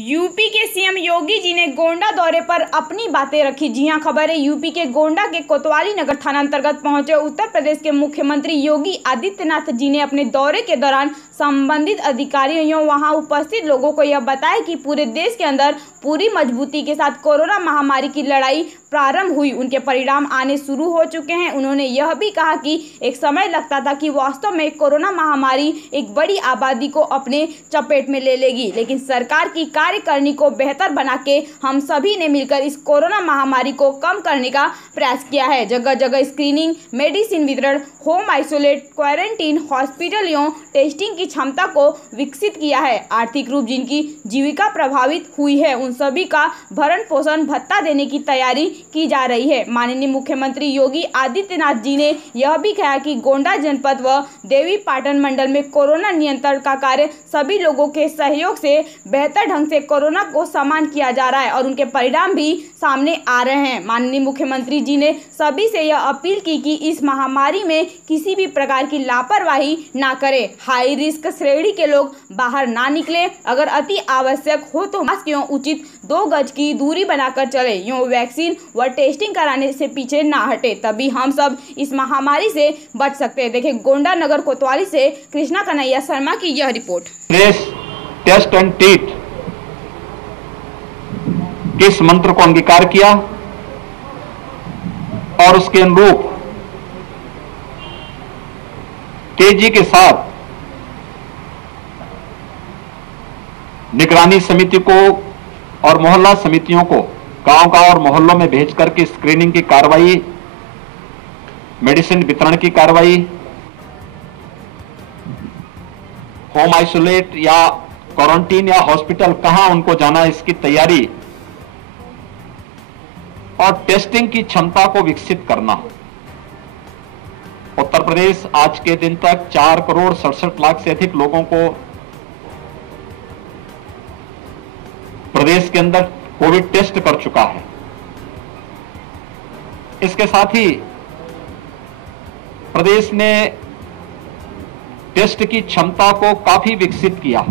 UP के CM Yogi ji ने गोंडा दौरे पर अपनी बातें रखी। जी हां, खबर है यूपी के गोंडा के कोतवाली नगर थाना अंतर्गत पहुंचे उत्तर प्रदेश के मुख्यमंत्री योगी आदित्यनाथ जी ने अपने दौरे के दौरान संबंधित अधिकारियों एवं वहां उपस्थित लोगों को यह बताया कि पूरे देश के अंदर पूरी मजबूती के साथ कोरोना महामारी की लड़ाई प्रारंभ हुई, उनके परिणाम आने शुरू हो चुके हैं। उन्होंने यह भी कहा कि एक समय लगता था कि वास्तव में कोरोना महामारी एक बड़ी आबादी को अपने चपेट में ले लेगी, लेकिन सरकार की कार्यकारिणी को बेहतर बना के हम सभी ने मिलकर इस कोरोना महामारी को कम करने का प्रयास किया है। जगह जगह स्क्रीनिंग, मेडिसिन वितरण, होम आइसोलेट, क्वारंटीन, हॉस्पिटल एवं टेस्टिंग की क्षमता को विकसित किया है। आर्थिक रूप जिनकी जीविका प्रभावित हुई है उन सभी का भरण पोषण भत्ता देने की तैयारी की जा रही है। माननीय मुख्यमंत्री योगी आदित्यनाथ जी ने यह भी कहा कि गोंडा जनपद व देवी पाटन मंडल में कोरोना नियंत्रण का कार्य सभी लोगों के सहयोग से बेहतर ढंग से कोरोना को समाप्त किया जा रहा है और उनके परिणाम भी सामने आ रहे हैं। माननीय मुख्यमंत्री जी ने सभी से यह अपील की कि इस महामारी में किसी भी प्रकार की लापरवाही ना करें। हाई रिस्क श्रेणी के लोग बाहर ना निकले, अगर अति आवश्यक हो तो मास्क एवं उचित 2 गज की दूरी बनाकर चले, यूँ वैक्सीन व टेस्टिंग कराने से पीछे ना हटे, तभी हम सब इस महामारी से बच सकते हैं। देखिए, गोंडा नगर कोतवाली से कृष्णा कन्हैया शर्मा की यह रिपोर्ट। टेस्ट एंड ट्रीट किस मंत्र को अंगीकार किया और उसके अनुरूप तेजी के साथ निगरानी समिति को और मोहल्ला समितियों को गांव-गांव और मोहल्लों में भेज करके स्क्रीनिंग की कार्रवाई, मेडिसिन वितरण की कार्रवाई, होम आइसोलेट या क्वारंटीन या हॉस्पिटल कहां उनको जाना इसकी तैयारी और टेस्टिंग की क्षमता को विकसित करना। उत्तर प्रदेश आज के दिन तक 4 करोड़ 67 लाख से अधिक लोगों को प्रदेश के अंदर कोविड टेस्ट कर चुका है। इसके साथ ही प्रदेश ने टेस्ट की क्षमता को काफी विकसित किया।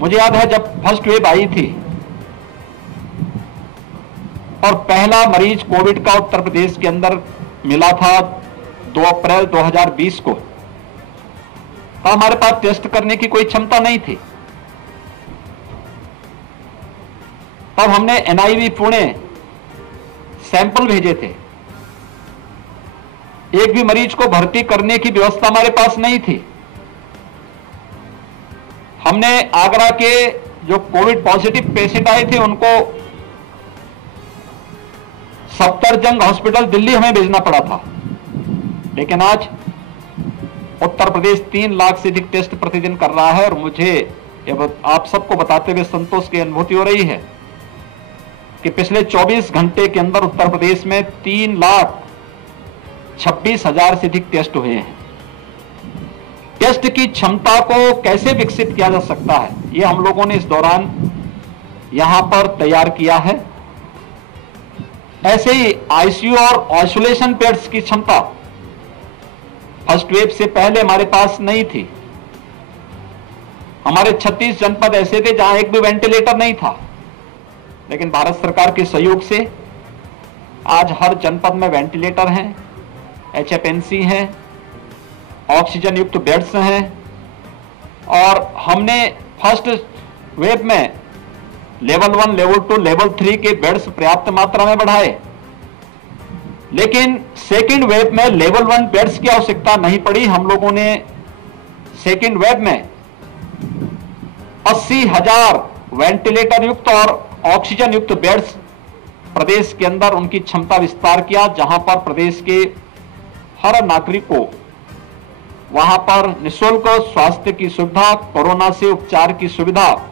मुझे याद है जब फर्स्ट वेव आई थी और पहला मरीज कोविड का उत्तर प्रदेश के अंदर मिला था 2 अप्रैल 2020 को, तो हमारे पास टेस्ट करने की कोई क्षमता नहीं थी। तब हमने एनआईवी पुणे सैंपल भेजे थे। एक भी मरीज को भर्ती करने की व्यवस्था हमारे पास नहीं थी। हमने आगरा के जो कोविड पॉजिटिव पेशेंट आए थे उनको सफदरजंग हॉस्पिटल दिल्ली हमें भेजना पड़ा था, लेकिन आज उत्तर प्रदेश 3 लाख से अधिक टेस्ट प्रतिदिन कर रहा है और मुझे आप सबको बताते हुए संतोष की अनुभूति हो रही है कि पिछले 24 घंटे के अंदर उत्तर प्रदेश में 3,26,000 से अधिक टेस्ट हुए हैं। टेस्ट की क्षमता को कैसे विकसित किया जा सकता है, यह हम लोगों ने इस दौरान यहां पर तैयार किया है। ऐसे ही आईसीयू और आइसोलेशन बेड्स की क्षमता फर्स्ट वेव से पहले हमारे पास नहीं थी। हमारे 36 जनपद ऐसे थे जहां एक भी वेंटिलेटर नहीं था, लेकिन भारत सरकार के सहयोग से आज हर जनपद में वेंटिलेटर हैं, एचएफएनसी हैं, ऑक्सीजन युक्त बेड्स हैं और हमने फर्स्ट वेव में लेवल 1, लेवल 2, लेवल 3 के बेड्स पर्याप्त मात्रा में बढ़ाए, लेकिन सेकेंड वेव में लेवल 1 बेड्स की आवश्यकता नहीं पड़ी। हम लोगों ने सेकेंड वेव में 80,000 वेंटिलेटर युक्त और ऑक्सीजन युक्त बेड्स प्रदेश के अंदर उनकी क्षमता विस्तार किया, जहां पर प्रदेश के हर नागरिक को वहां पर निःशुल्क स्वास्थ्य की सुविधा, कोरोना से उपचार की सुविधा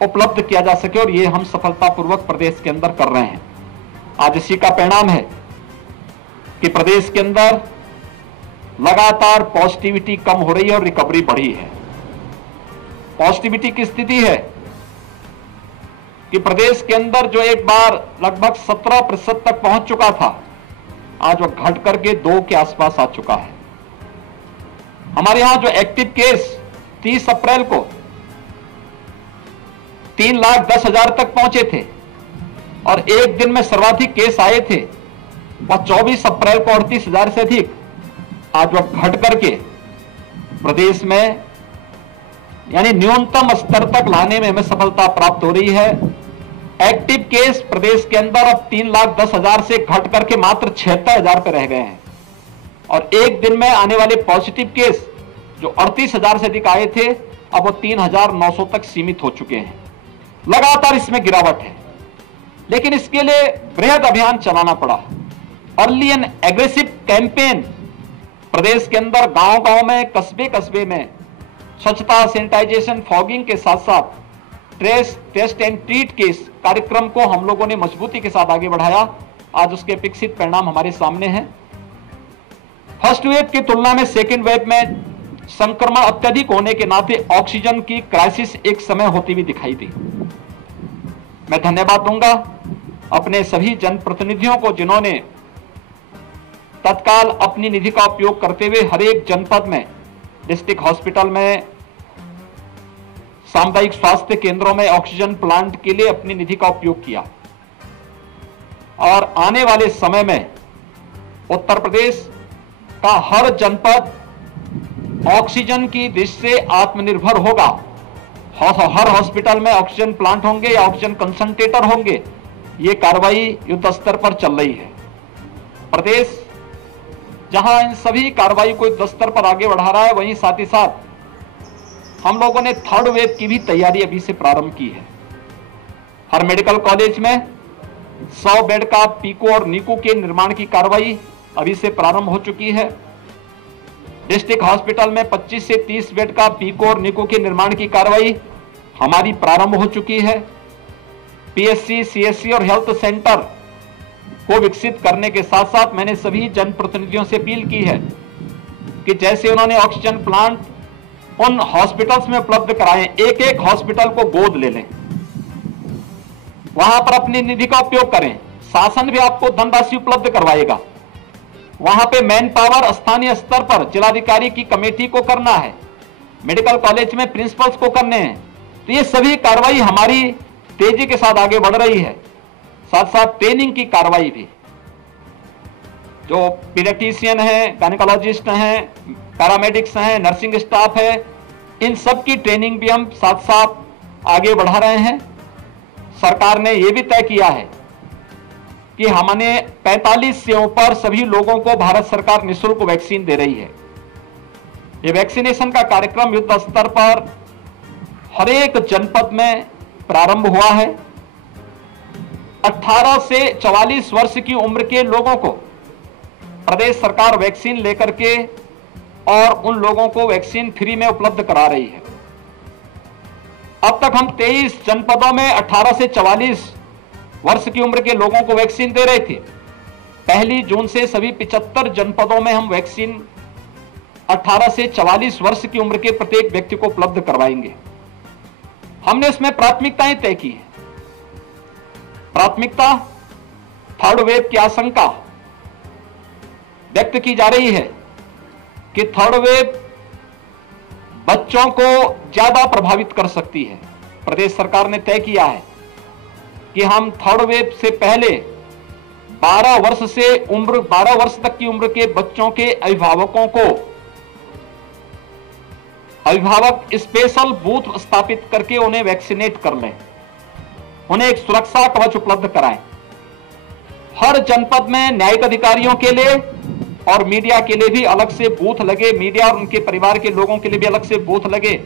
उपलब्ध किया जा सके और ये हम सफलतापूर्वक प्रदेश के अंदर कर रहे हैं। आज इसी का परिणाम है कि प्रदेश के अंदर लगातार पॉजिटिविटी कम हो रही है और रिकवरी बढ़ी है। पॉजिटिविटी की स्थिति है कि प्रदेश के अंदर जो एक बार लगभग 17% तक पहुंच चुका था, आज वह घट करके 2 के आसपास आ चुका है। हमारे यहां जो एक्टिव केस 30 अप्रैल को 3,10,000 तक पहुंचे थे और एक दिन में सर्वाधिक केस आए थे वह 24 अप्रैल को 38,000 से अधिक, आज वह घट करके प्रदेश में यानी न्यूनतम स्तर तक लाने में हमें सफलता प्राप्त हो रही है। एक्टिव केस प्रदेश के अंदर अब 3,10,000 से घट करके मात्र 76,000 पे रह गए हैं और एक दिन में आने वाले पॉजिटिव केस जो 38,000 से अधिक आए थे अब वो 3,900 तक सीमित हो चुके हैं। लगातार इसमें गिरावट है, लेकिन इसके लिए बृहद अभियान चलाना पड़ा। अर्ली एंड एग्रेसिव कैंपेन प्रदेश के अंदर गांव-गांव में, कस्बे-कस्बे में स्वच्छता, सैनिटाइजेशन, फॉगिंग के साथ साथ ट्रेस, टेस्ट एंड ट्रीट के इस कार्यक्रम को हम लोगों ने मजबूती के साथ आगे बढ़ाया। आज उसके अपेक्षित परिणाम हमारे सामने हैं। फर्स्ट वेव की तुलना में सेकेंड वेव में संक्रमण अत्यधिक होने के नाते ऑक्सीजन की क्राइसिस एक समय होती हुई दिखाई दी। मैं धन्यवाद दूंगा अपने सभी जनप्रतिनिधियों को जिन्होंने तत्काल अपनी निधि का उपयोग करते हुए हर एक जनपद में, डिस्ट्रिक्ट हॉस्पिटल में, सामुदायिक स्वास्थ्य केंद्रों में ऑक्सीजन प्लांट के लिए अपनी निधि का उपयोग किया और आने वाले समय में उत्तर प्रदेश का हर जनपद ऑक्सीजन की दृष्टि से आत्मनिर्भर होगा। हर हॉस्पिटल में ऑक्सीजन प्लांट होंगे या ऑक्सीजन कंसंट्रेटर होंगे, ये कार्रवाई युद्ध स्तर पर चल रही है। प्रदेश जहां इन सभी कार्रवाई को युद्ध स्तर पर आगे बढ़ा रहा है, वहीं साथ ही साथ हम लोगों ने थर्ड वेव की भी तैयारी अभी से प्रारंभ की है। हर मेडिकल कॉलेज में 100 बेड का पीको और नीको के निर्माण की कार्रवाई अभी से प्रारंभ हो चुकी है। डिस्ट्रिक्ट हॉस्पिटल में 25 से 30 बेड का पीको और नीको के निर्माण की कार्रवाई हमारी प्रारंभ हो चुकी है। पीएससी, सीएससी और हेल्थ सेंटर को विकसित करने के साथ साथ मैंने सभी जनप्रतिनिधियों से अपील की है कि जैसे उन्होंने ऑक्सीजन प्लांट उन हॉस्पिटल्स में उपलब्ध कराएं, एक एक हॉस्पिटल को गोद ले लें, वहां पर अपनी निधि का उपयोग करें। शासन भी आपको धनराशि उपलब्ध करवाएगा। वहां पे मैन पावर स्थानीय स्तर पर जिलाधिकारी की कमेटी को करना है, मेडिकल कॉलेज में प्रिंसिपल्स को करने हैं। तो ये सभी कार्रवाई हमारी तेजी के साथ आगे बढ़ रही है। साथ साथ ट्रेनिंग की कार्रवाई भी, जो पीडियाट्रिशियन हैं, गायनेकोलॉजिस्ट हैं, पैरामेडिक्स हैं, नर्सिंग स्टाफ है, इन सब की ट्रेनिंग भी हम साथ साथ आगे बढ़ा रहे हैं। सरकार ने यह भी तय किया है कि हमने 45 से ऊपर सभी लोगों को भारत सरकार निःशुल्क वैक्सीन दे रही है। ये वैक्सीनेशन का कार्यक्रम युद्ध स्तर पर हर एक जनपद में प्रारंभ हुआ है। 18 से 44 वर्ष की उम्र के लोगों को प्रदेश सरकार वैक्सीन लेकर के और उन लोगों को वैक्सीन फ्री में उपलब्ध करा रही है। अब तक हम 23 जनपदों में 18 से 44 वर्ष की उम्र के लोगों को वैक्सीन दे रहे थे। 1 जून से सभी 75 जनपदों में हम वैक्सीन 18 से 44 वर्ष की उम्र के प्रत्येक व्यक्ति को उपलब्ध करवाएंगे। हमने इसमें प्राथमिकताएं तय की है। प्राथमिकता थर्ड वेव की आशंका व्यक्त की जा रही है कि थर्ड वेव बच्चों को ज्यादा प्रभावित कर सकती है। प्रदेश सरकार ने तय किया है कि हम थर्ड वेव से पहले 12 वर्ष तक की उम्र के बच्चों के अभिभावकों को अभिभावक स्पेशल बूथ स्थापित करके उन्हें वैक्सीनेट कर लें, उन्हें एक सुरक्षा कवच उपलब्ध कराएं। हर जनपद में न्यायिक अधिकारियों के लिए और मीडिया के लिए भी अलग से बूथ लगे, मीडिया और उनके परिवार के लोगों के लिए भी अलग से बूथ लगे।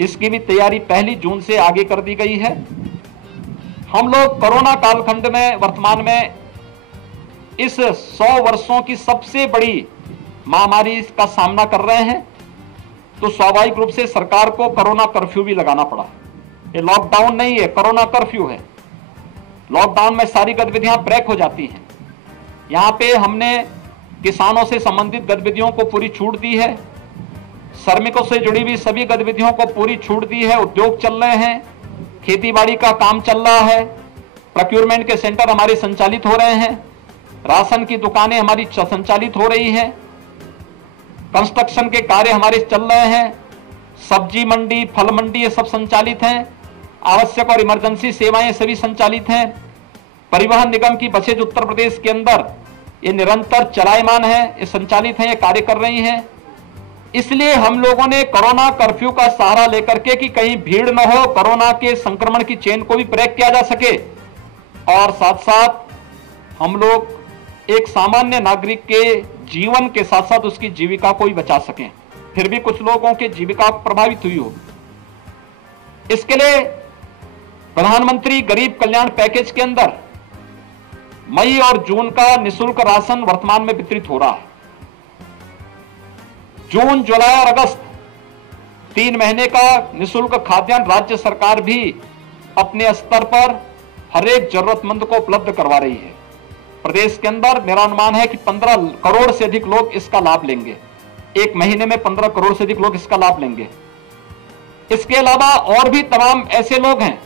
इसकी भी तैयारी 1 जून से आगे कर दी गई है। हम लोग कोरोना कालखंड में वर्तमान में इस 100 वर्षों की सबसे बड़ी महामारी का सामना कर रहे हैं, तो स्वाभाविक रूप से सरकार को कोरोना कर्फ्यू भी लगाना पड़ा। ये लॉकडाउन नहीं है, कोरोना कर्फ्यू है। लॉकडाउन में सारी गतिविधियां ब्रेक हो जाती हैं। यहाँ पे हमने किसानों से संबंधित गतिविधियों को पूरी छूट दी है, श्रमिकों से जुड़ी हुई सभी गतिविधियों को पूरी छूट दी है। उद्योग चल रहे हैं, खेती बाड़ी का काम चल रहा है, प्रोक्योरमेंट के सेंटर हमारे संचालित हो रहे हैं, राशन की दुकानें हमारी संचालित हो रही हैं, कंस्ट्रक्शन के कार्य हमारे चल रहे हैं, सब्जी मंडी, फल मंडी ये सब संचालित हैं। आवश्यक और इमरजेंसी सेवाएं सभी संचालित हैं। परिवहन निगम की बसेज उत्तर प्रदेश के अंदर ये निरंतर चलायमान है, ये संचालित हैं, ये कार्य कर रही हैं। इसलिए हम लोगों ने कोरोना कर्फ्यू का सहारा लेकर के कि कहीं भीड़ न हो, कोरोना के संक्रमण की चेन को भी ब्रेक किया जा सके और साथ साथ हम लोग एक सामान्य नागरिक के जीवन के साथ साथ उसकी जीविका को भी बचा सकें। फिर भी कुछ लोगों की जीविका प्रभावित हुई हो, इसके लिए प्रधानमंत्री गरीब कल्याण पैकेज के अंदर मई और जून का निःशुल्क राशन वर्तमान में वितरित हो रहा है। जून, जुलाई और अगस्त 3 महीने का निःशुल्क खाद्यान्न राज्य सरकार भी अपने स्तर पर हर एक जरूरतमंद को उपलब्ध करवा रही है। प्रदेश के अंदर मेरा अनुमान है कि 15 करोड़ से अधिक लोग इसका लाभ लेंगे। एक महीने में 15 करोड़ से अधिक लोग इसका लाभ लेंगे। इसके अलावा और भी तमाम ऐसे लोग हैं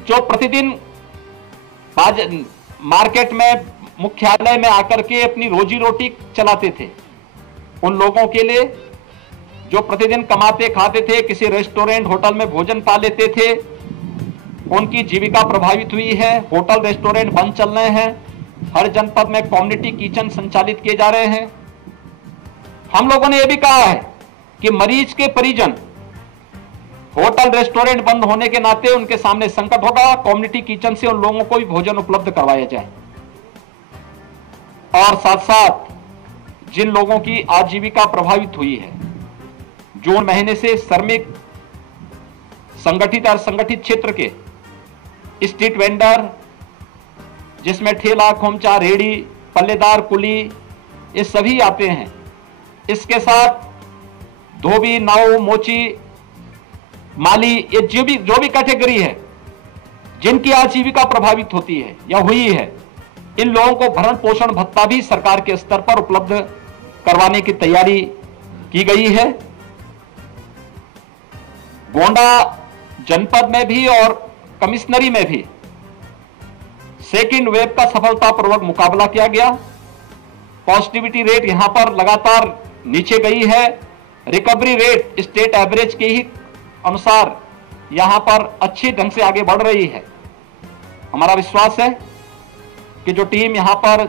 जो प्रतिदिन मार्केट में, मुख्यालय में आकर के अपनी रोजी रोटी चलाते थे। उन लोगों के लिए जो प्रतिदिन कमाते खाते थे, किसी रेस्टोरेंट होटल में भोजन पा लेते थे, उनकी जीविका प्रभावित हुई है। होटल रेस्टोरेंट बंद चल रहे हैं। हर जनपद में कम्युनिटी किचन संचालित किए जा रहे हैं। हम लोगों ने यह भी कहा है कि मरीज के परिजन, होटल रेस्टोरेंट बंद होने के नाते उनके सामने संकट होगा, कम्युनिटी किचन से उन लोगों को भी भोजन उपलब्ध करवाया जाए। और साथ साथ जिन लोगों की आजीविका प्रभावित हुई है, जून महीने से श्रमिक, संगठित और संगठित क्षेत्र के स्ट्रीट वेंडर, जिसमें ठेला, खोमचा, रेहड़ी, पल्लेदार, कुली, ये सभी आते हैं। इसके साथ धोबी, नाऊ, मोची, माली, ये जो भी कैटेगरी है जिनकी आजीविका प्रभावित होती है या हुई है, इन लोगों को भरण पोषण भत्ता भी सरकार के स्तर पर उपलब्ध करवाने की तैयारी की गई है। गोंडा जनपद में भी और कमिश्नरी में भी सेकेंड वेव का सफलतापूर्वक मुकाबला किया गया। पॉजिटिविटी रेट यहां पर लगातार नीचे गई है। रिकवरी रेट स्टेट एवरेज के ही अनुसार यहां पर अच्छी ढंग से आगे बढ़ रही है। हमारा विश्वास है कि जो टीम यहां पर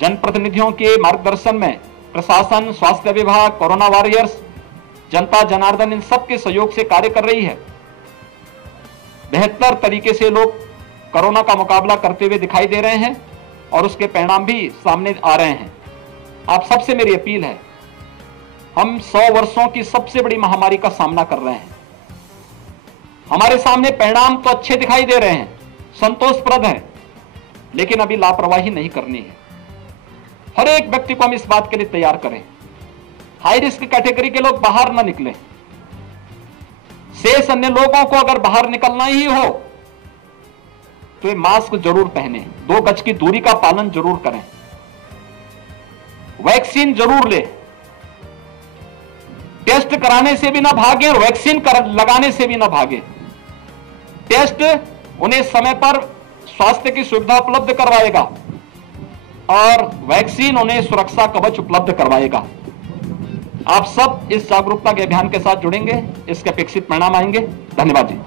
जनप्रतिनिधियों के मार्गदर्शन में, प्रशासन, स्वास्थ्य विभाग, कोरोना वॉरियर्स, जनता जनार्दन, इन सबके सहयोग से कार्य कर रही है, बेहतर तरीके से लोग कोरोना का मुकाबला करते हुए दिखाई दे रहे हैं और उसके परिणाम भी सामने आ रहे हैं। आप सबसे मेरी अपील है, हम 100 वर्षों की सबसे बड़ी महामारी का सामना कर रहे हैं। हमारे सामने परिणाम तो अच्छे दिखाई दे रहे हैं, संतोषप्रद हैं, लेकिन अभी लापरवाही नहीं करनी है। हर एक व्यक्ति को हम इस बात के लिए तैयार करें, हाई रिस्क कैटेगरी के लोग बाहर ना निकलें। शेष अन्य लोगों को अगर बाहर निकलना ही हो तो ये मास्क जरूर पहने, 2 गज की दूरी का पालन जरूर करें, वैक्सीन जरूर ले, टेस्ट कराने से भी ना भागे और वैक्सीन लगाने से भी ना भागे। टेस्ट उन्हें समय पर स्वास्थ्य की सुविधा उपलब्ध करवाएगा और वैक्सीन उन्हें सुरक्षा कवच उपलब्ध करवाएगा। आप सब इस जागरूकता के अभियान के साथ जुड़ेंगे, इसके अपेक्षित परिणाम आएंगे। धन्यवाद जी।